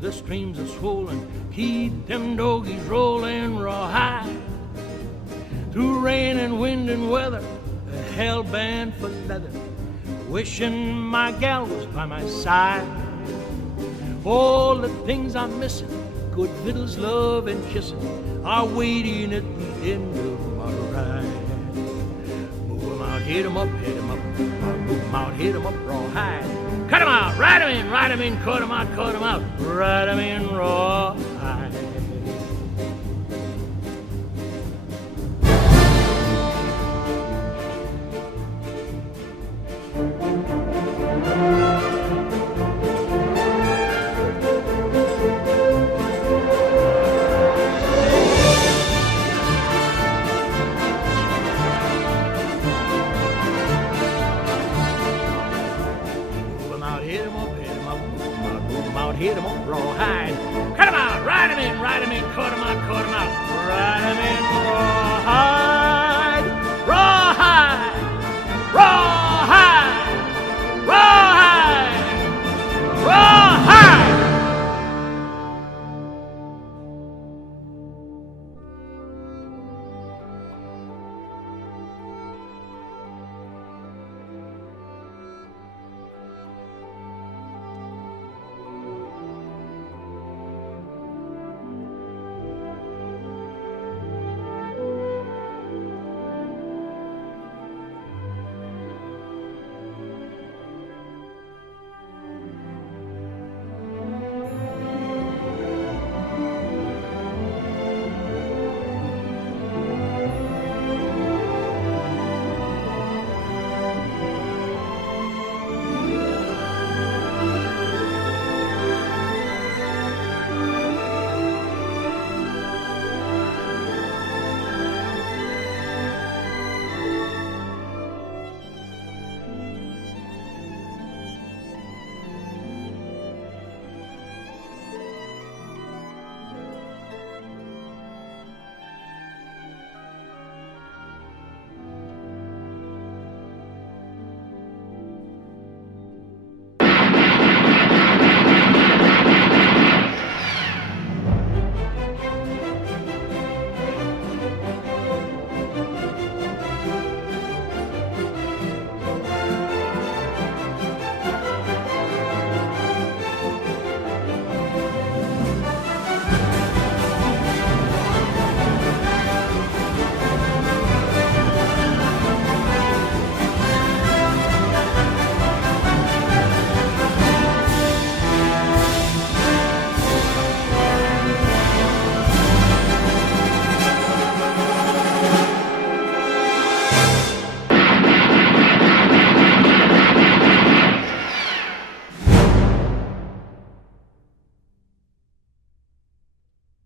The streams are swollen, keep them doggies rolling rawhide. Through rain and wind and weather, hell-bent for leather, wishing my gal was by my side. All the things I'm missing, good victuals, love, and kissing, are waiting at the end of my ride. Move 'em out, hit 'em up, hit 'em up, move 'em out, hit 'em up rawhide. Cut 'em out, ride 'em in, cut 'em out, ride 'em in rawhide. Hit 'em up rawhide. Cut 'em out, ride 'em in, cut 'em out, ride 'em in rawhide.